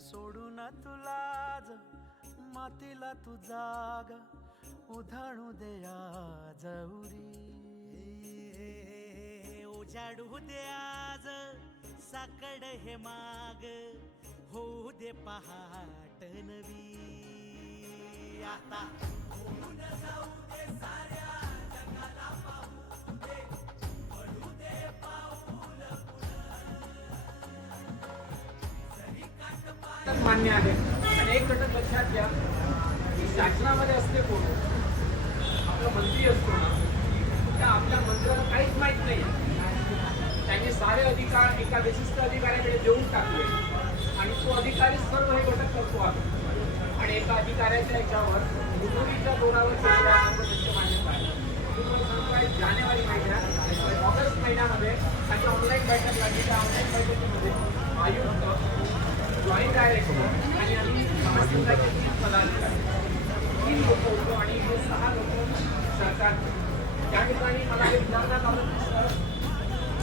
सोडून तुलाज मातीला तू जाग उधाणू दे आज उरी उजाडू दे आज साकड हे माग होऊ दे पहाट नवी आता होऊन जाऊ दे साऱ्या जगाला पाहू दे पडू दे पाऊल मान्य आहे. आणि एक घटक लक्षात घ्या की शासनामध्ये असते कोण आपला मंत्री असतो ना त्या आपल्या मंत्र्याला काहीच माहित नाही. त्यांनी सारे अधिकार एका विशिष्ट अधिकाऱ्याकडे देऊन टाकले आणि तो अधिकारी सर्व हे घटक करतो आहे. आणि एका अधिकाऱ्याच्या याच्यावर मुदुरीच्या जोरावर मान्यता आहे. जानेवारी महिन्यात ऑगस्ट महिन्यामध्ये त्याची ऑनलाईन बैठक लागली. त्या ऑनलाईन बैठकीमध्ये आयुक्त जॉईंट डायरेक्टर आणि आम्ही महासंघाचे 3 पदाधिकारी 3 लोक होतो आणि हे 6 लोक सरकार. त्या ठिकाणी मला हे विचारण्यात आलं की सर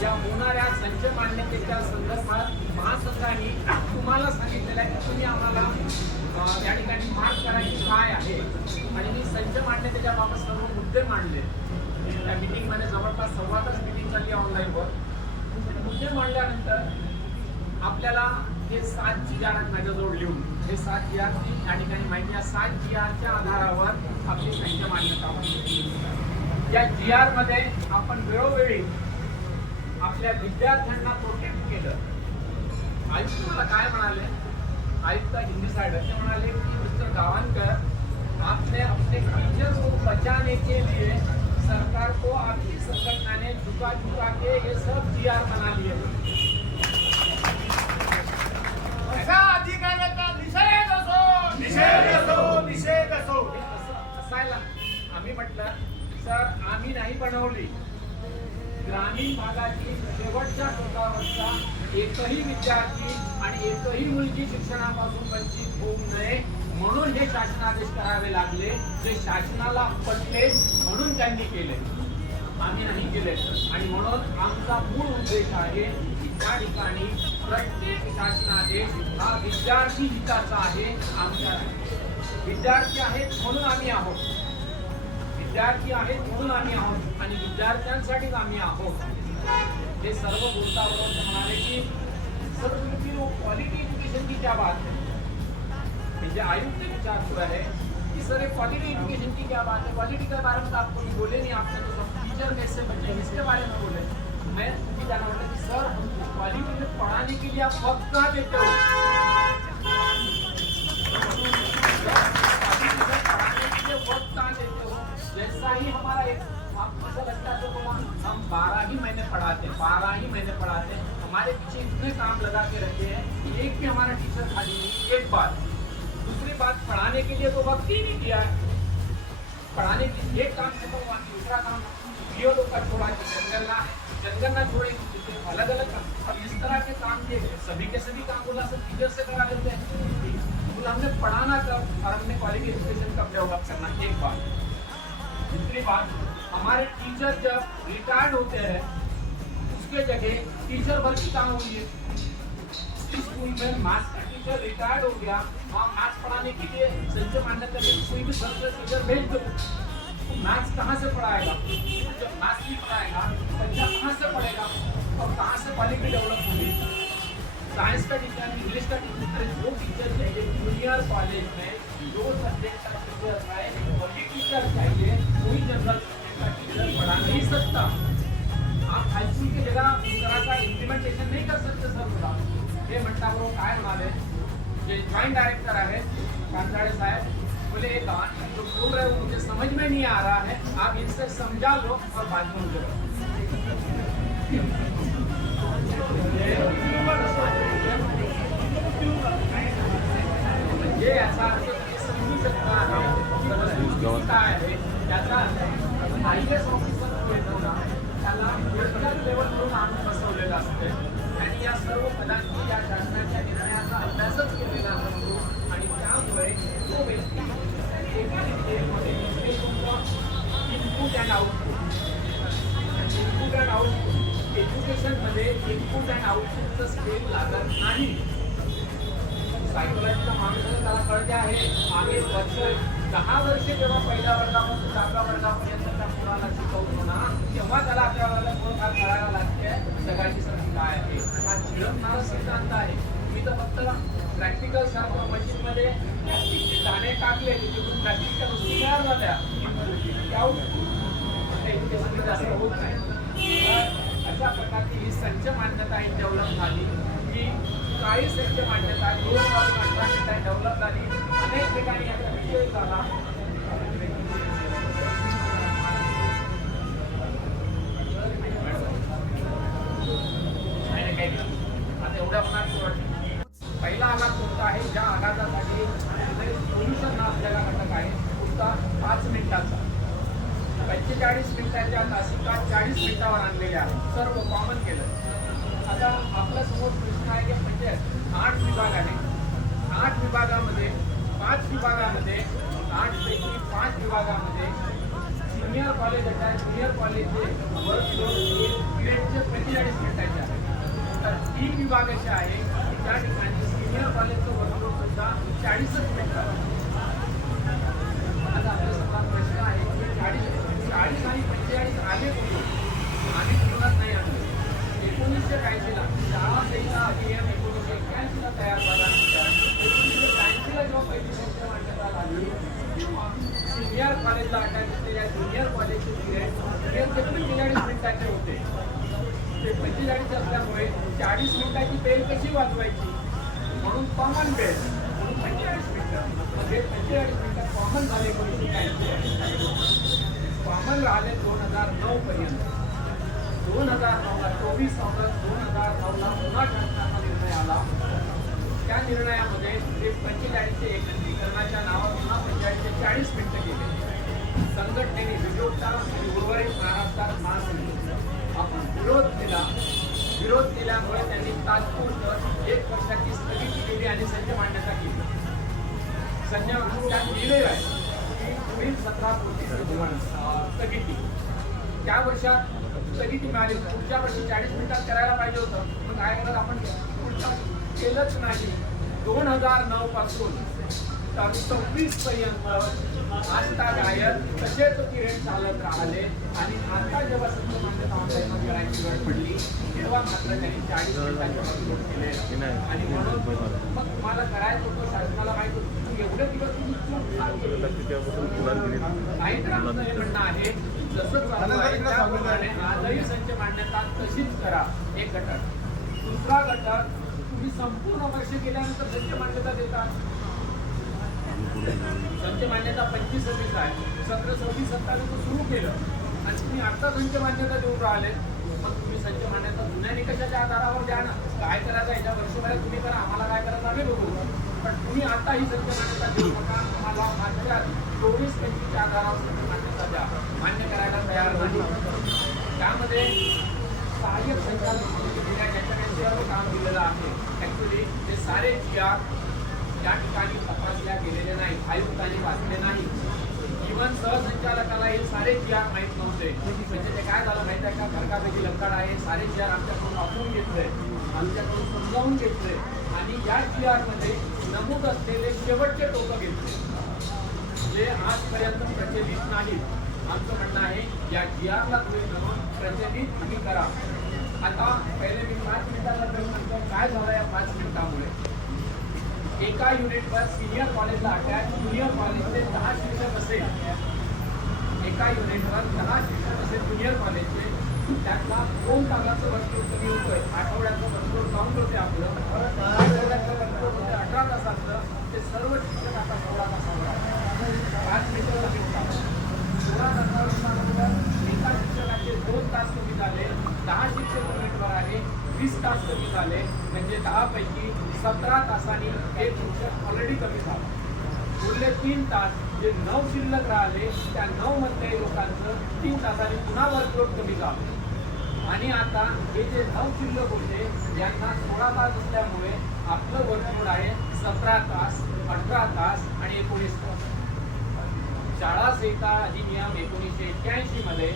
या होणाऱ्या संच मान्यतेच्या संदर्भात महासंघाने तुम्हाला सांगितलेलं आहे की तुम्ही आम्हाला या ठिकाणी मार्ग करायची काय आहे. आणि मी संच मान्यतेच्या बाबत सर्व मुद्दे मांडले. त्या मिटिंगमध्ये जवळपास 1.25 तास मिटिंग चालली ऑनलाईनवर. मुद्दे मांडल्यानंतर आपल्याला हे 7 GR माझ्याजवळ लिहून हे 7 GR या ठिकाणी माहिती आहे. 7 GRच्या आधारावर आपली संच मान्यता होती. या GR मध्ये आपण वेळोवेळी आपल्या विद्यार्थ्यांना प्रोटेक्ट केलं. आयुक्त मला काय म्हणाले, आयुक्त हिंदी साइड ते म्हणाले की मिस्टर गावनकर आपने अपने टीचर को बचाने के लिए सरकार को आपकी संगठना ने झुका झुका के ये सब GR बना लिए. अशा अधिकाराचा निषेध असो निषेध असो निषेध असो असायला. आम्ही म्हटलं सर आम्ही नाही बनवली. ग्रामीण भागातील शेवटच्या टोकावरचा एकही विद्यार्थी आणि एकही मुलगी शिक्षणापासून वंचित होऊ नये म्हणून हे शासनादेश करावे लागले. जे शासनाला पटले म्हणून त्यांनी केले, आम्ही नाही केले. आणि म्हणून आमचा मूळ उद्देश आहे की त्या ठिकाणी प्रत्येक शासनादेश हा विद्यार्थी हिताचा आहे. आमच्या विद्यार्थी आहेत म्हणून आम्ही आहोत, विद्यार्थी आहेत म्हणून आम्ही आहोत आणि विद्यार्थ्यांसाठीच आम्ही आहोत. हे सर्व बोलता बोलता म्हणाले की सर क्वालिटी एजुकेशन की क्या बात है. म्हणजे आयुक्त विचारतो है कि सर क्वालिटी एजुकेशन की क्या बात है. क्वालिटी के बारे में आपको बोले नहीं, आपने तो सब टीचर में से बच्चे इसके बारे में बोले. मैं भी जाना होता कि सर क्वालिटी में पढ़ाने के लिए आप वक्त कहाँ देते हो. पढ़ाने के लिए वक्त कहाँ देते हो. जैसा ही हमारा एक आपको ऐसा लगता है तो बोला हम 12 ही महीने पढ़ाते हैं, 12 ही महीने पढ़ाते हैं. हमारे पीछे इतने काम लगा के रखे हैं कि एक भी हमारा टीचर खाली नहीं. एक बात. दूसरी बात पढ़ाने के लिए तो वक्त ही नहीं दिया है. पढ़ाने के एक काम से तो दूसरा काम लोग का छोड़ा जंगल ना छोड़े. अलग अलग काम. अब इस तरह के काम ये सभी के सभी काम बोला सब टीचर से करा लेते हैं. बोला हमने पढ़ाना कब और हमने क्वालिटी एजुकेशन कब डेवलप करना. एक बात. दूसरी बात हमारे टीचर जब रिटायर्ड होते हैं उसके जगह टीचर भर्ती कहाँ हुई है. स्कूल में मैथ्स का टीचर रिटायर्ड हो गया, वहाँ मैथ्स पढ़ाने के लिए संचय मान्यता के कोई भी सरकारी टीचर भेज दो. मैथ्स कहाँ से पढ़ाएगा. जब मैथ्स नहीं पढ़ाएगा बच्चा कहाँ से पढ़ेगा और कहाँ से क्वालिटी डेवलप होगी. साइंस का टीचर, इंग्लिश का टीचर, वो टीचर चाहिए जूनियर कॉलेज में 2 सब्जेक्ट का टीचर है, वही टीचर चाहिए. कोई जनरल सब्जेक्ट का टीचर पढ़ा नहीं सकता. आप हाईस्कूल की जगह इस तरह का इम्प्लिमेंटेशन नहीं कर सकते सर. बोला हे म्हणता वो काय म्हणाले जे जॉइंट डायरेक्टर आहे कांताड़े साहब, बोले एक जो बोल रहे हो मुझे समझ में नहीं आ रहा है, आप इनसे समझा लो और बाद में मुझे ये ऐसा समझू शकता आहे. त्याचा IAS ऑफिसर येतो ना त्याला वेगळ्या लेवलवरून आणून बसवलेलं असतं आणि या सर्व पदांची या शासनाच्या निर्णयाचा अभ्यासच केलेला असतो. आणि त्यामुळे तो व्यक्ती एका डिटेलमध्ये इनपुट अँड आउटपुट एज्युकेशनमध्ये इनपुट अँड आउटपुटचं स्केल लागत नाही. सायकोलॉजीचा माणूस आहे, त्याला कळते आहे. आम्ही 10 वर्ष जेव्हा पहिल्या वर्गापासून 10व्या वर्गापर्यंत त्या मुलाला शिकवतो ना, तेव्हा त्याला 11व्या वर्गात थोडंफार कळायला लागते जगाची संधी काय आहे. हा झिरपणारा सिद्धांत आहे. मी तर फक्त प्रॅक्टिकल सारखं मशीनमध्ये प्लॅस्टिकचे दाणे टाकले, तिथून प्लॅस्टिकच्या वस्तू तयार झाल्या. एज्युकेशन जास्त होत नाही. अशा प्रकारची ही संच मान्यता ही डेव्हलप झाली. ही काही संच मान्यता 2018 मिनिटात डेव्हलप झाली. अनेक ठिकाणी याचा विषय झाला. आता एवढ्या होणार. पहिला आघात कोणता आहे? ज्या आघातासाठी सोल्युशन असलेला घटक आहे पुढचा 5 मिनिटाचा. 45 मिनिटांच्या तासिका 40 मिनिटावर आणलेल्या आहेत. सर्व कॉमन केलं. आता आपल्या समोर प्रश्न आहे की म्हणजे 8 विभाग आहे. 8 विभागामध्ये 5 विभागामध्ये 8 पैकी 5 विभागामध्ये ज्युनियर कॉलेज आहे. ज्युनियर कॉलेजचे वर्कलोड हे पिरियडचे 45 मिनिटाचे आहे. तर 3 विभाग असे आहे की त्या ठिकाणी सिनियर कॉलेजचं वर्कलोड सुद्धा 40च मिनिटावर. आता आपल्या समोर प्रश्न आहे की 40 आणि 45 आले कुठून? आम्ही तुलनात नाही आणले. 1980ला शाळा संहिता अधिनियम 1981ला तयार झाला. 1980ला जेव्हा पहिली संख्या मांडण्यात आली तेव्हा सिनियर कॉलेजला अटॅच असलेल्या ज्युनियर कॉलेजचे पिरियड ते 45 मिनिटाचे होते. ते 45 असल्यामुळे 40 मिनिटाची बेल कशी वाजवायची म्हणून कॉमन बेल म्हणून 45 मिनिटं. म्हणजे 45 मिनिटं कॉमन झाले. 1980 कॉमन राहिले 2009 पर्यंत. 2009ला 24 ऑगस्ट 2009ला पुन्हा शासनाचा निर्णय आला. त्या निर्णयामध्ये ते 45चे एकत्रीकरणाच्या नावावर पुन्हा 45चे 40 मिनिटं केले. संघटनेने विरोधता आणि उर्वरित महाराष्ट्रात महासंघ आपण विरोध केला. विरोध केल्यामुळे त्यांनी तात्पुरतं 1 वर्षाची स्थगिती केली आणि संच मान्यता केली. त्यात लिहिलेलं आहे की पुढील 17 कोटी स्थगिती. त्या वर्षात स्थगिती मिळाली. पुढच्या वर्षी 40 मिनिटात करायला पाहिजे होतं. मग काय करत आपण पुढच्या केलंच नाही. 2009 पासून तर 26 पर्यंत आजतागायत तसेच पिरियड चालत राहिले. आणि आता जेव्हा संच मान्यता ऑनलाईन करायची वेळ पडली तेव्हा मात्र त्यांनी 40 मिनिटांच्या विरोध केले. आणि म्हणून मग तुम्हाला करायचं होतं, शासनाला माहिती होतं, एवढे दिवस तुम्ही नाही. तर आमचं हे म्हणणं आहे जसं चालू आहे त्याप्रमाणे आजही संच मान्यता तशीच करा. एक घटक. दुसरा घटक, तुम्ही संपूर्ण वर्ष केल्यानंतर संच मान्यता देतात. संच मान्यता 25-26 आहे. 17-26-27 सुरू केलं आणि तुम्ही आता संच मान्यता देऊन राहिले. मग तुम्ही संच मान्यता जुन्या निकषाच्या आधारावर द्या ना. काय करायचं याच्या वर्षभरात तुम्ही करा, आम्हाला काय करायचं आम्ही बघू. पण तुम्ही आता ही संच मान्यता देऊ नका. तुम्हाला मागच्या 24-25च्या आधारावर संच मान्यता द्या. मान्य करायला तयार नाही. त्यामध्ये सहाय्यक संचालक ज्याच्याकडे सर्व काम दिलेलं आहे. ऍक्च्युली ते सारे GR त्या ठिकाणी तपासल्या गेलेले नाही. आयुक्तांनी वाचले नाही. इव्हन सहसंचालकाला हे सारे GR माहीत नव्हते. म्हणजे ते काय झालं माहिती आहे का? घरकापैकी लंकाड आहे. सारे GR आमच्याकडून वापरून घेतले, आमच्याकडून समजावून घेतले आणि या GR मध्ये नमूद असलेले शेवटचे टोकं घेतले जे आजपर्यंत प्रचलित नाहीत. आमचं म्हणणं आहे या GRला तुम्ही करून प्रचलित तुम्ही करा. आता पहिले मी 5 मिनिटाचा प्रश्न काय झाला या 5 मिनिटामुळे? एका युनिटवर सिनियर कॉलेजला अटॅच ज्युनियर कॉलेजचे 10 शिक्षक असेल. एका युनिटवर 10 शिक्षक असेल ज्युनियर कॉलेजचे. त्यातला 2 तासाचं वर्कलोड कमी होतोय. आठवड्याचं वर्कलोड काउंट होते आपलं. आठवड्याचं वर्कलोड होते 18 तासाचं. ते सर्व शिक्षक आता 16 तासावर आहे. 5 मिनिटं कमी होतात. 16 तासावर एका शिक्षकाचे 2 तास कमी झाले. 10 शिक्षक युनिटवर आहे. 20 तास कमी झाले. म्हणजे 10 पैकी 17 तासांनी एक शिक्षक ऑलरेडी कमी झाला. उरले 3 तास जे 9 शिल्लक राहिले त्या 9 मधल्या लोकांचं 3 तासांनी पुन्हा वर्कलोड कमी झालं. आणि आता हे जे 9 शिल्लक होते यांना 16 तास असल्यामुळे आपलं वर्कलोड आहे 17 तास, 18 तास आणि 19 तास. शाळा संहिता अधिनियम 1981 मध्ये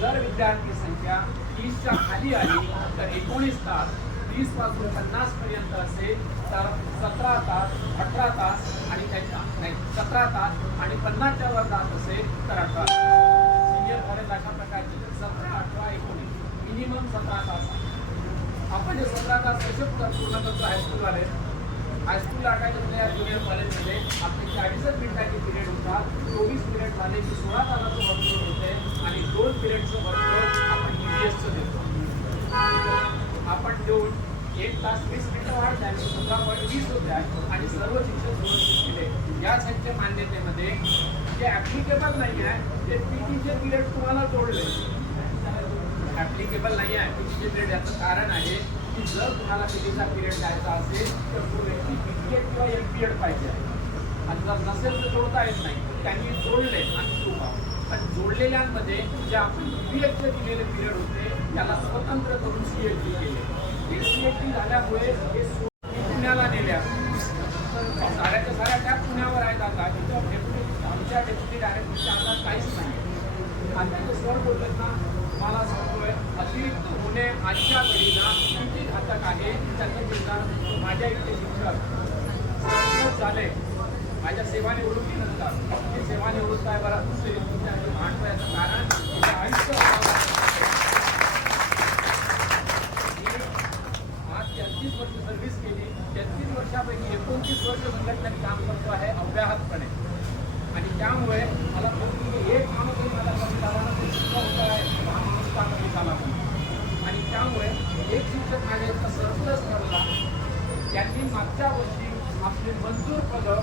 जर विद्यार्थी संख्या 30च्या खाली आली तर 19 तास, 30 पासून 50 पर्यंत असेल तर 17 तास 18 तास आणि त्याच्या नाही 17 तास आणि 50च्या वर तास असेल तर 18 तास. सिनियर कॉलेज अशा प्रकारचे 17, 18, 19 मिनिमम 17 तास आहे. आपण जे 17 तास कसे पूर्ण करतो हायस्कूलवाले, हायस्कूल लाटायचे या ज्युनियर कॉलेजमध्ये आपली 40 मिनिटाची पिरियड होता. 24 पिरियड झाले की 16 तासाचं वर्कलोड होते आणि 2 पिरियडचं वर्कलोड आपण EVSचं देतो. आपण देऊन 1 तास 20 मिनिटं वाढ झाली 15.20 होत्या आणि सर्व शिक्षक सुरक्षित केले. या त्यांच्या मान्यतेमध्ये जे ॲप्लिकेबल नाही आहे ते PTचे पिरियड तुम्हाला जोडले. ॲप्लिकेबल नाही आहे PTचे पिरियड. याचं कारण आहे की जर तुम्हाला PTचा पिरियड द्यायचा असेल तर तो व्यक्ती BEd किंवा MPEd पाहिजे आहे आणि जर नसेल तर जोडता येत नाही. त्यांनी जोडले आणि चुका पण जोडलेल्यांमध्ये जे आपण BEdचे दिलेले पिरियड होते त्याला स्वतंत्र करून CHD केले. ते CHD झाल्यामुळे हे पुण्याला नेल्या. साऱ्याच्या साऱ्या त्या पुण्यावर आहेत आता. तिथं आमच्या डेप्युटी डायरेक्टरच्या हातात काहीच नाही. आणि ते सर बोललेत ना मला सांगतोय अतिरिक्त होणे आजच्या घडीला किती घातक आहे. त्यांनी बोलतात माझ्या इथे शिक्षक झाले माझ्या सेवानिवृत्तीनंतर ते सेवानिवृत्त आहे बरं मांडतो. याचं कारण त्याचं आयुष्य आज 33 वर्ष सर्व्हिस केली. 33 वर्षापैकी 29 वर्ष संघटनेत काम करतो आहे अव्याहतपणे आणि त्यामुळे मला एक माणूस मला कमी झाला ना ते शिक्षक होता आहे 10 माणूस का कमी झाला आणि त्यामुळे एक शिक्षक माझ्या इथं सरप्लस ठरला. त्यांनी मागच्या वर्षी आपले मंजूर पदं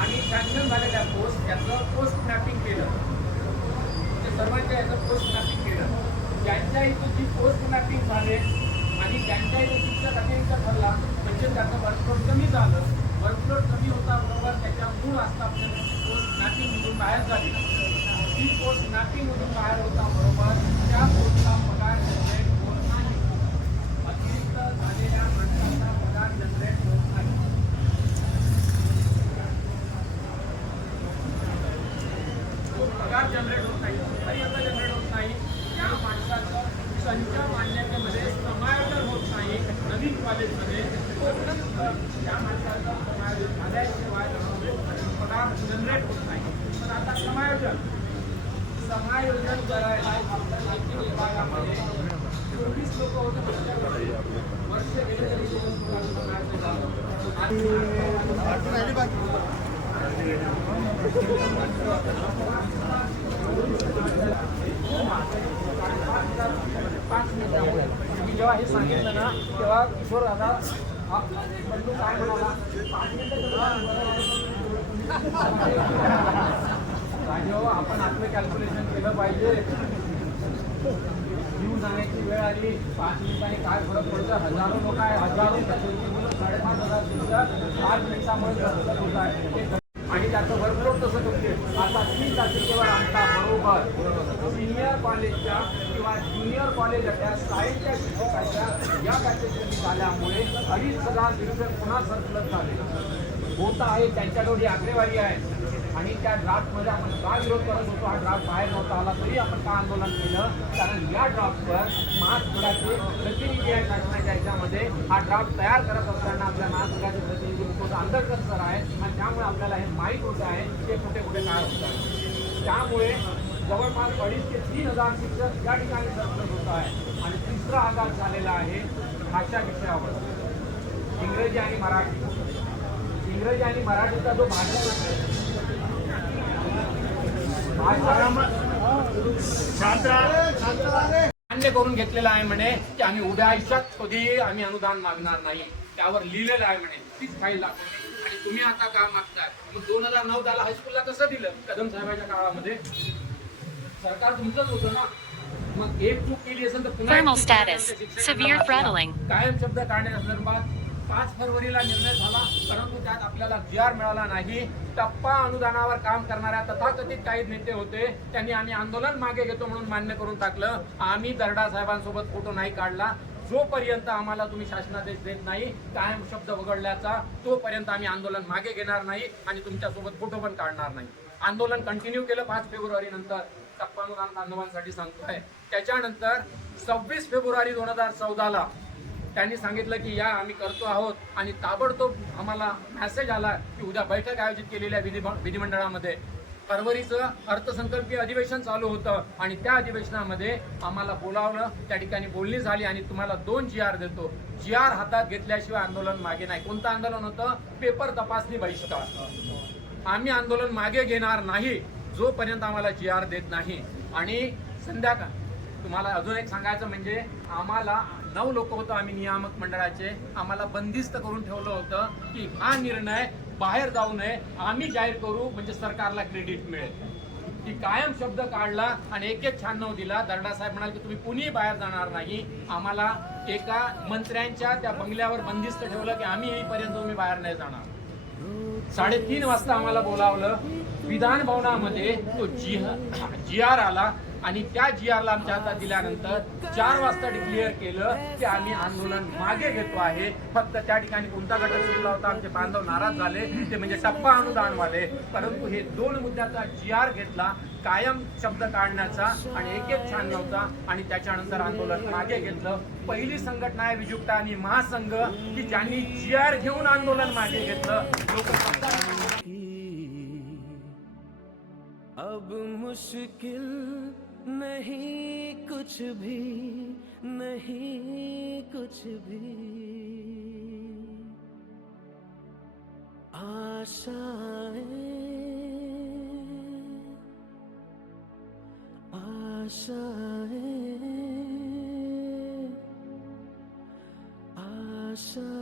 आणि सँक्शन झालेल्या पोस्ट याचं पोस्ट मॅपिंग केलं. ते सर्वांच्या याचं पोस्ट मॅपिंग केलं. ज्यांच्या इथं जी पोस्ट मॅपिंग झाले आणि ज्यांच्या इथं शिक्षक अतिरिक्त ठरला म्हणजे त्याचं वर्कलोड कमी झालं. वर्कलोड कमी होता बरोबर त्याच्या मूळ आस्थापनेची पोस्ट मॅपिंगमधून बाहेर झाली. ती पोस्ट मॅपिंगमधून बाहेर होता बरोबर त्या पोस्टला पगार जनरेट होत नाही. अतिरिक्त झालेल्या माणसाचा पगार जनरेट होत नाही. पगार जनरेट होत नाही. तरी आता जनरेट होत नाही. त्या माणसाचं संच मान्यतेमध्ये समायोजन होत नाही. नवीन कॉलेजमध्ये त्या माणसाचं समायोजन झाल्याशिवाय पगार जनरेट होत नाही. पण आता समायोजन करायला आपल्या विभागामध्ये 24 लोक होते मागच्या वर्ष गेले तरी मी जेव्हा हे सांगितलं ना तेव्हा किशोर दादा बंधू काय म्हणाला 5 मिनिटं आपण आपलं कॅल्क्युलेशन केलं पाहिजे. येऊन जाण्याची वेळ आली 5 मिनिटांनी काय फरक पडतं. हजारो लोक आहे हजारो 5,500 शिक्षक 5 मिनिटामुळे होत आहे आणि त्याचं वर्कलोड तसं करते. आता 30 तारखेवर आणता बरोबर सिनियर कॉलेजच्या किंवा ज्युनियर कॉलेज त्या साईडच्या शिक्षकाच्या या पॅकेज झाल्यामुळे 2,500 शिक्षक पुन्हा सरप्लस झाले होत आहे. त्यांच्याकडे ही आकडेवारी आहे आणि त्या ड्राफ्टमध्ये आपण का विरोध करत होतो. हा ड्राफ्ट बाहेर नव्हता आला तरी आपण का आंदोलन केलं कारण या ड्राफ्टवर महासंघाचे प्रतिनिधी आहे शासनाच्या ह्याच्यामध्ये. हा ड्राफ्ट तयार करत असताना आपल्या महासंघाचे प्रतिनिधी मुकुंद आंबेडकर सर आहेत आणि त्यामुळे आपल्याला हे माहीत होत आहे ते कुठे कुठे काय होत आहे. त्यामुळे जवळपास 2,500 ते 3,000 शिक्षक या ठिकाणी सरप्लस होत आहे आणि तिसरा आघात झालेला आहे भाषा विषयावर. इंग्रजी आणि मराठी. इंग्रजी आणि मराठीचा जो भाषा मान्य करून घेतलेला आहे म्हणे की आम्ही उद्या आयुष्यात कधी आम्ही अनुदान मागणार नाही. त्यावर लिहिलेलं आहे म्हणे तीच फाईल लागते आणि तुम्ही आता का मागताय. मग 2009 हायस्कूलला कसं दिलं कदम साहेबांच्या काळामध्ये सरकार तुमचंच होतं ना. मग एक चूक केली असेल तर पुन्हा कायम शब्द काढण्याच्या संदर्भात 5 फरवरीला निर्णय झाला परंतु त्यात आपल्याला GR मिळाला नाही. टप्पा अनुदानावर काम करणाऱ्या तथाकथित काही नेते होते त्यांनी आम्ही आंदोलन मागे घेतो म्हणून मान्य करून टाकलं. आम्ही दर्डा साहेबांसोबत फोटो नाही काढला. जोपर्यंत आम्हाला तुम्ही शासनादेश देत नाही कायम शब्द वगळल्याचा तोपर्यंत आम्ही आंदोलन मागे घेणार नाही आणि तुमच्यासोबत फोटो पण काढणार नाही. आंदोलन कंटिन्यू केलं 5 फेब्रुवारी नंतर टप्पा अनुदान बांधवांसाठी सांगतोय. त्याच्यानंतर 26 फेब्रुवारी 2014 त्यांनी सांगितलं की या आम्ही करतो आहोत आणि ताबडतोब आम्हाला मेसेज आला की उद्या बैठक आयोजित केलेली आहे विधिमंडळामध्ये. फरवरीचं अर्थसंकल्पीय अधिवेशन चालू होतं आणि त्या अधिवेशनामध्ये आम्हाला बोलावलं, त्या ठिकाणी बोलणी झाली आणि तुम्हाला 2 GR देतो. GR हातात घेतल्याशिवाय आंदोलन मागे नाही. कोणतं आंदोलन होतं? पेपर तपासणी बहिष्कार. आम्ही आंदोलन मागे घेणार नाही जोपर्यंत आम्हाला GR देत नाही. आणि संध्याकाळ तुम्हाला अजून एक सांगायचं म्हणजे आम्हाला 9 लोक होतो आम्ही नियामक मंडळाचे. आम्हाला बंदिस्त करून ठेवलं होतं की हा निर्णय बाहेर जाऊ नये, आम्ही जाहीर करू म्हणजे सरकारला क्रेडिट मिळेल. की कायम शब्द काढला आणि 1-96 दिला. दर्डा साहेब म्हणाले की तुम्ही कुणीही बाहेर जाणार नाही. आम्हाला एका मंत्र्यांच्या त्या बंगल्यावर बंदिस्त ठेवलं की आम्ही येईपर्यंत तुम्ही बाहेर नाही जाणार. 3:30 वाजता आम्हाला बोलावलं विधान भवनामध्ये. तो GR आला आणि त्या GRला आमच्या हातात दिल्यानंतर 4 वाजता डिक्लेअर केलं की आम्ही आंदोलन मागे घेतो आहे. फक्त त्या ठिकाणी कोणता घटक सुटला होता, आमचे बांधव नाराज झाले, ते म्हणजे टप्पा अनुदानवाले. परंतु हे 2 मुद्द्याचा GR घेतला, कायम शब्द काढण्याचा आणि 1-96चा, आणि त्याच्यानंतर आंदोलन मागे घेतलं. पहिली संघटना आहे विजुक्ता आणि महासंघ की ज्यांनी GR घेऊन आंदोलन मागे घेतलं. लोक अब मुश्किल नहीं कुछ भी, नहीं कुछ भी, आशाएं आशाएं आशाएं